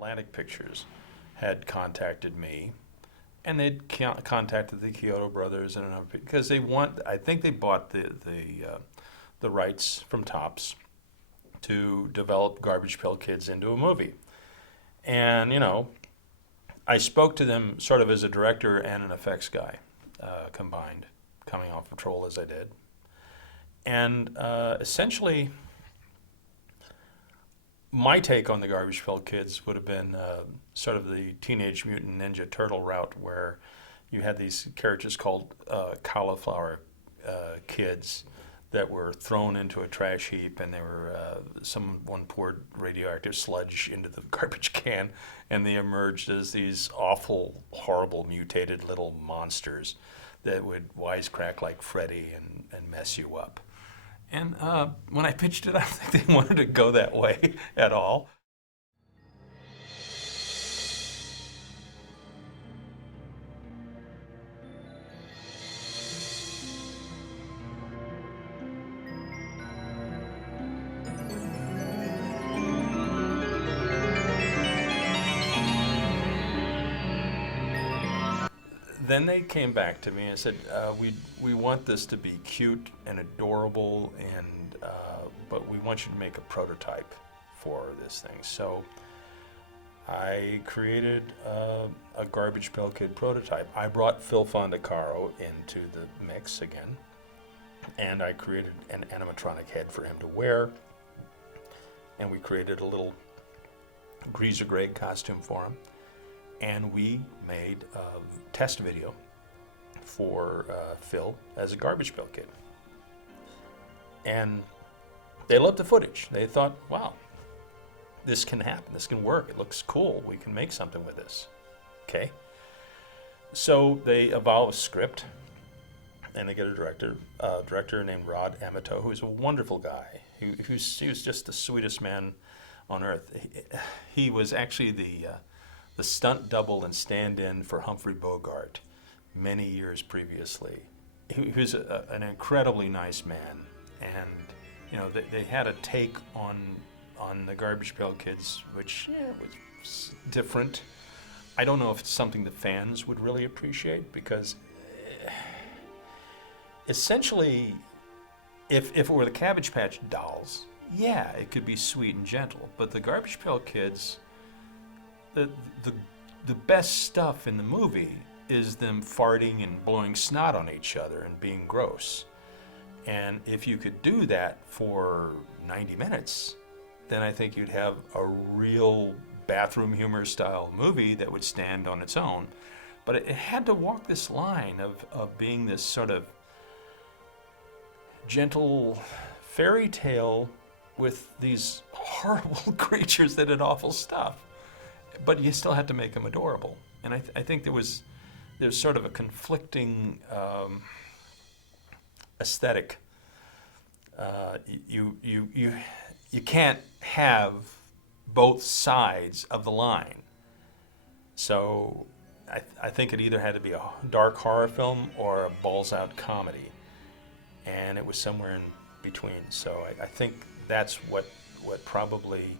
Atlantic Pictures had contacted me, and they'd contacted the Kyoto brothers and another because they want. I think they bought the rights from Topps to develop Garbage Pail Kids into a movie, and I spoke to them sort of as a director and an effects guy combined, coming off patrol as I did, and essentially. My take on the Garbage Pail Kids would have been sort of the Teenage Mutant Ninja Turtle route, where you had these characters called cauliflower kids that were thrown into a trash heap, and they were someone poured radioactive sludge into the garbage can, and they emerged as these awful, horrible, mutated little monsters that would wisecrack like Freddy and mess you up. And when I pitched it, I don't think they wanted to go that way at all. Then they came back to me and said, we want this to be cute and adorable, and but we want you to make a prototype for this thing. So I created a Garbage Pail Kid prototype. I brought Phil Fondacaro into the mix again, and I created an animatronic head for him to wear, and we created a little Greaser Greg costume for him. And we made a test video for Phil as a Garbage Pail Kid. And they loved the footage. They thought, wow, this can happen. This can work. It looks cool. We can make something with this. Okay. So they evolve a script, and they get a director named Rod Amato, who's a wonderful guy. He was just the sweetest man on earth. He was actually the stunt double and stand-in for Humphrey Bogart many years previously. He was an incredibly nice man, and they had a take on the Garbage Pail Kids, which was different. I don't know if it's something the fans would really appreciate, because essentially, if it were the Cabbage Patch Dolls, yeah, it could be sweet and gentle, but the Garbage Pail Kids, the best stuff in the movie is them farting and blowing snot on each other and being gross. And if you could do that for 90 minutes, then I think you'd have a real bathroom humor style movie that would stand on its own. But it had to walk this line of being this sort of gentle fairy tale with these horrible creatures that did awful stuff. But you still had to make them adorable, and I think there's sort of a conflicting aesthetic. You can't have both sides of the line. So I think it either had to be a dark horror film or a balls out comedy, and it was somewhere in between. So I think that's what probably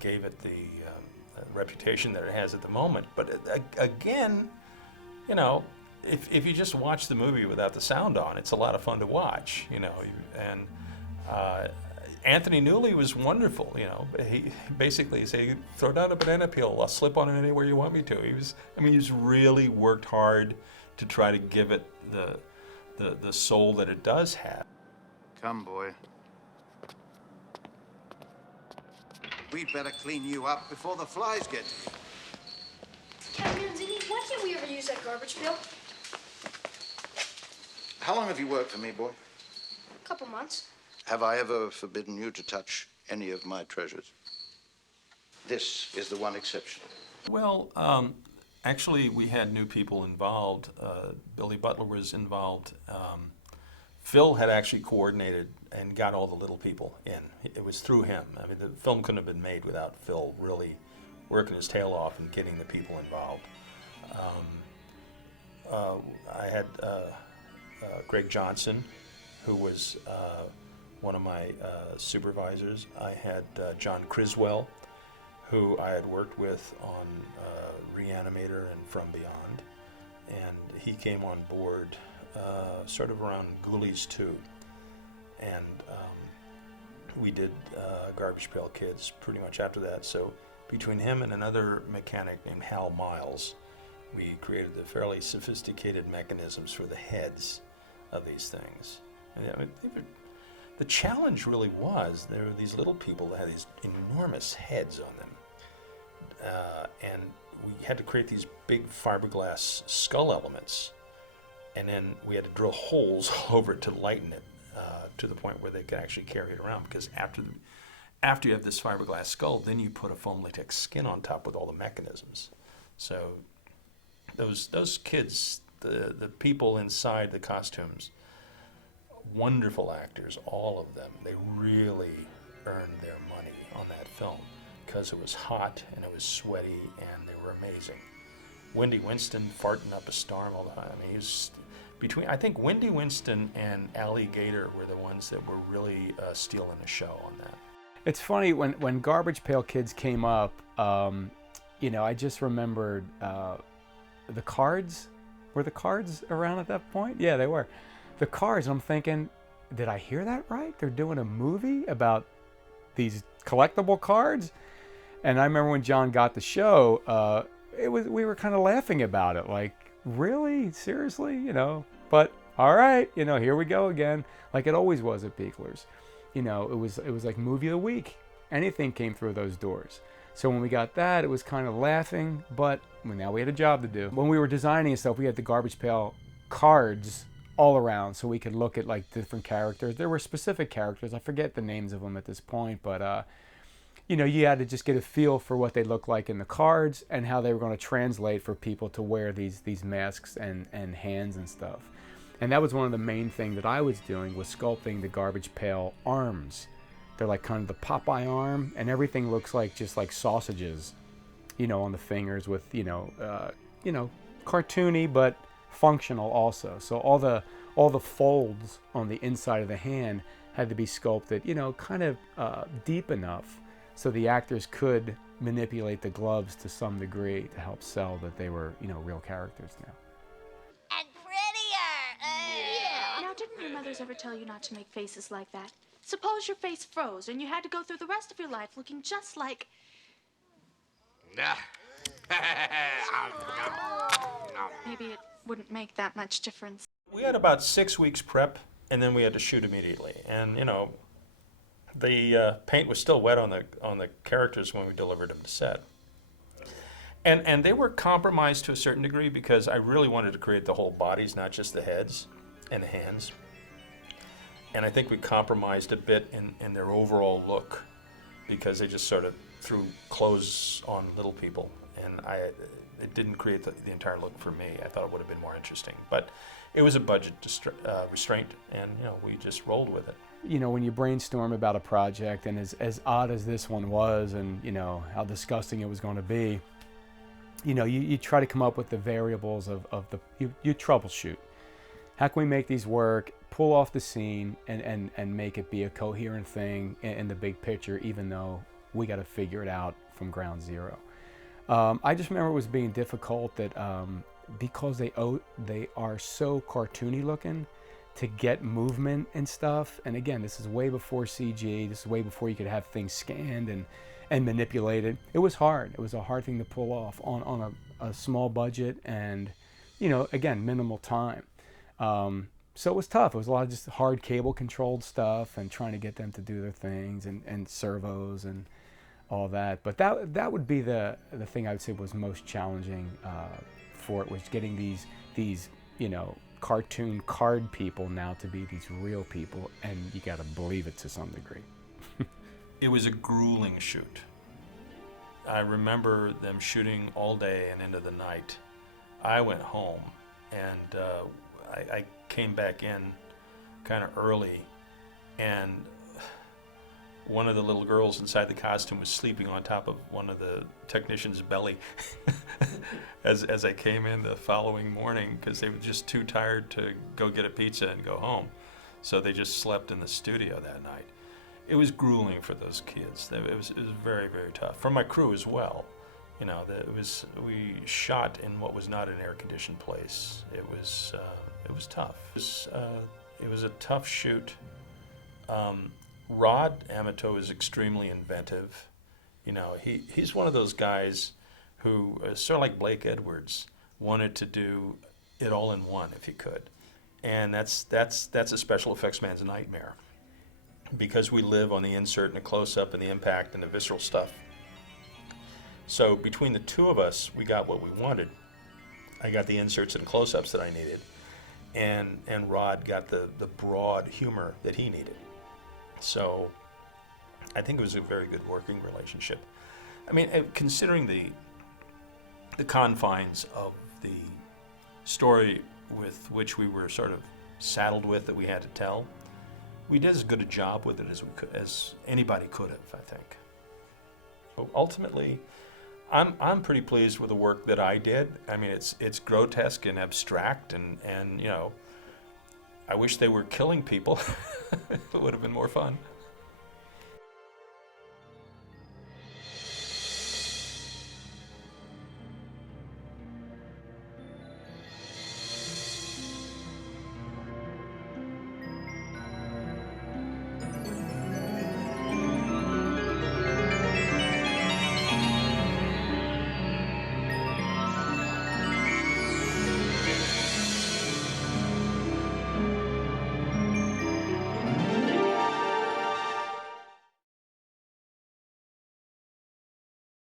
gave it the reputation that it has at the moment. But again, if you just watch the movie without the sound on, it's a lot of fun to watch. And Anthony Newley was wonderful. He basically said, "Throw down a banana peel. I'll slip on it anywhere you want me to." He's really worked hard to try to give it the soul that it does have. Come, boy. We'd better clean you up before the flies get to you. Captain Manzini, why can't we ever use that garbage pail? How long have you worked for me, boy? A couple months. Have I ever forbidden you to touch any of my treasures? This is the one exception. Well, actually, we had new people involved. Billy Butler was involved. Phil had actually coordinated and got all the little people in. It was through him. The film couldn't have been made without Phil really working his tail off and getting the people involved. I had Greg Johnson, who was one of my supervisors. I had John Criswell, who I had worked with on Reanimator and From Beyond, and he came on board sort of around Ghoulies 2, and we did Garbage Pail Kids pretty much after that. So between him and another mechanic named Hal Miles, we created the fairly sophisticated mechanisms for the heads of these things. And, I mean, the challenge really was there were these little people that had these enormous heads on them, and we had to create these big fiberglass skull elements, and then we had to drill holes all over it to lighten it to the point where they could actually carry it around. Because after you have this fiberglass skull, then you put a foam latex skin on top with all the mechanisms. So those kids, the people inside the costumes, wonderful actors, all of them. They really earned their money on that film because it was hot and it was sweaty and they were amazing. Wendy Winston farting up a storm all the time. I mean, I think Wendy Winston and Allie Gator were the ones that were really stealing the show on that. It's funny, when Garbage Pail Kids came up, I just remembered the cards. Were the cards around at that point? Yeah, they were. The cards, I'm thinking, did I hear that right? They're doing a movie about these collectible cards? And I remember when John got the show, we were kind of laughing about it, like, really? Seriously? But all right, here we go again, like it always was at Buechler's. It was like movie of the week. Anything came through those doors. So when we got that, it was kind of laughing, but now we had a job to do. When we were designing and stuff, we had the Garbage Pail cards all around so we could look at like different characters. There were specific characters. I forget the names of them at this point, but you had to just get a feel for what they looked like in the cards and how they were going to translate for people to wear these masks and hands and stuff. And that was one of the main things that I was doing, was sculpting the Garbage Pail arms. They're like kind of the Popeye arm, and everything looks like just like sausages, on the fingers with, cartoony but functional also. So all the folds on the inside of the hand had to be sculpted, kind of deep enough so the actors could manipulate the gloves to some degree to help sell that they were, real characters now. And prettier! Yeah. Now, didn't your mothers ever tell you not to make faces like that? Suppose your face froze and you had to go through the rest of your life looking just like... Maybe it wouldn't make that much difference. We had about 6 weeks prep, and then we had to shoot immediately. And the paint was still wet on the characters when we delivered them to set. And they were compromised to a certain degree because I really wanted to create the whole bodies, not just the heads and the hands. And I think we compromised a bit in their overall look because they just sort of threw clothes on little people. And it didn't create the entire look for me. I thought it would have been more interesting. But it was a budget restraint, and we just rolled with it. When you brainstorm about a project, and as odd as this one was, and how disgusting it was going to be, you try to come up with the variables of you troubleshoot. How can we make these work, pull off the scene, and make it be a coherent thing in the big picture, even though we got to figure it out from ground zero. I just remember it was being difficult that because they are so cartoony looking, to get movement and stuff. And again, this is way before CG. This is way before you could have things scanned and manipulated. It was hard. It was a hard thing to pull off on a small budget and, again, minimal time. So it was tough. It was a lot of just hard cable controlled stuff and trying to get them to do their things and servos and all that. But that would be the thing I would say was most challenging for it, was getting these cartoon card people now to be these real people, and you got to believe it to some degree. It was a grueling shoot. I remember them shooting all day and into the night. I went home and I came back in kind of early, and one of the little girls inside the costume was sleeping on top of one of the technician's belly as I came in the following morning because they were just too tired to go get a pizza and go home. So they just slept in the studio that night. it was grueling for those kids. It was very, very tough. For my crew as well. You know, we shot in what was not an air-conditioned place. It was tough. It was a tough shoot. Rod Amato is extremely inventive. You know, he's one of those guys who, sort of like Blake Edwards, wanted to do it all in one if he could. And that's a special effects man's nightmare, because we live on the insert and the close-up and the impact and the visceral stuff. So between the two of us, we got what we wanted. I got the inserts and close-ups that I needed, and Rod got the broad humor that he needed. So I think it was a very good working relationship. I mean, considering the confines of the story with which we were sort of saddled with that we had to tell, we did as good a job with it as anybody could have, I think. So ultimately, I'm pretty pleased with the work that I did. I mean, it's grotesque and abstract, and you know, I wish they were killing people. It would have been more fun.